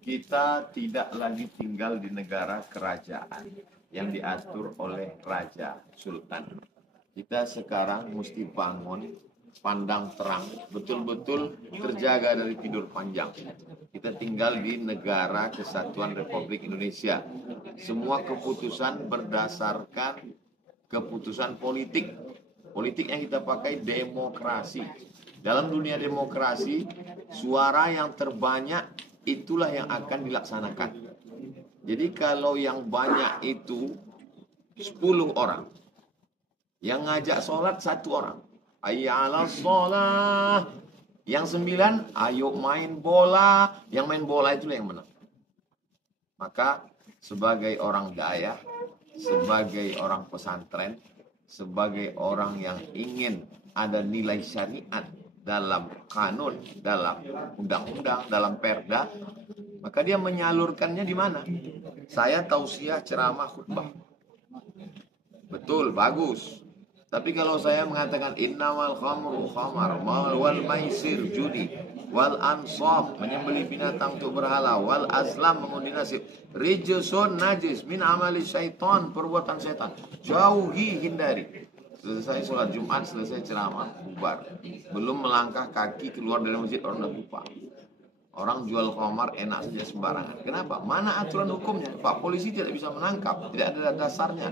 Kita tidak lagi tinggal di negara kerajaan yang diatur oleh raja sultan. Kita sekarang mesti bangun, pandang terang, betul-betul terjaga dari tidur panjang. Kita tinggal di negara kesatuan Republik Indonesia. Semua keputusan berdasarkan keputusan politik. Politik yang kita pakai demokrasi. Dalam dunia demokrasi, suara yang terbanyak itulah yang akan dilaksanakan. Jadi kalau yang banyak itu 10 orang, yang ngajak sholat 1 orang, hayya 'alas sholah. Yang 9, ayo main bola. Yang main bola itulah yang menang. Maka sebagai orang daya, sebagai orang pesantren, sebagai orang yang ingin ada nilai syariat dalam kanun, dalam undang-undang, dalam perda, maka dia menyalurkannya di mana? Saya tausiah, ceramah, khutbah. Betul, bagus. Tapi kalau saya mengatakan innamal khamru khamar wal maisir judi wal ansab menyembelih binatang untuk berhala wal azlam mengundi nasib rijsun najis min amali syaitan, perbuatan setan, jauhi, hindari. Selesai sholat Jumat, selesai ceramah, bubar. Belum melangkah kaki keluar dari masjid, orang dah lupa. Orang jual khamar enak saja sembarangan. Kenapa? Mana aturan hukumnya? Pak polisi tidak bisa menangkap, tidak ada dasarnya.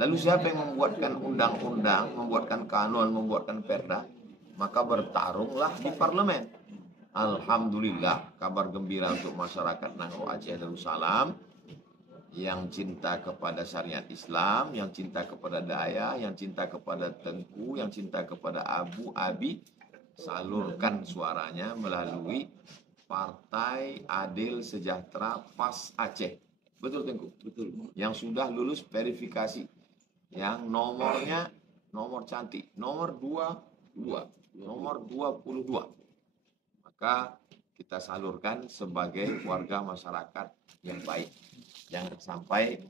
Lalu siapa yang membuatkan undang-undang, membuatkan kanun, membuatkan perda? Maka bertarunglah di parlemen. Alhamdulillah, kabar gembira untuk masyarakat Nangro Aceh Darussalam yang cinta kepada syariat Islam, yang cinta kepada daya, yang cinta kepada Tengku, yang cinta kepada Abu Abi, salurkan suaranya melalui Partai Adil Sejahtera PAS Aceh. Betul Tengku? Betul. Yang sudah lulus verifikasi. Yang nomornya nomor cantik, nomor 22, nomor 22. Maka kita salurkan sebagai warga masyarakat yang baik. Jangan sampai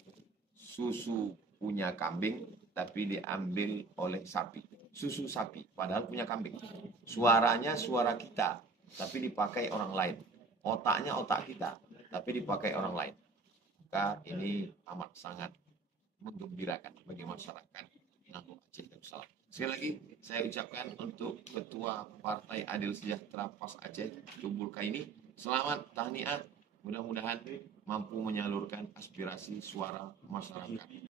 susu punya kambing tapi diambil oleh sapi. Susu sapi padahal punya kambing. Suaranya suara kita tapi dipakai orang lain. Otaknya otak kita tapi dipakai orang lain. Maka ini amat sangat menggembirakan bagi masyarakat Nangro Aceh Darussalam. Sekali lagi saya ucapkan untuk Ketua Partai Adil Sejahtera PAS Aceh Tubul Kaini, selamat tahniah, mudah-mudahan mampu menyalurkan aspirasi suara masyarakat.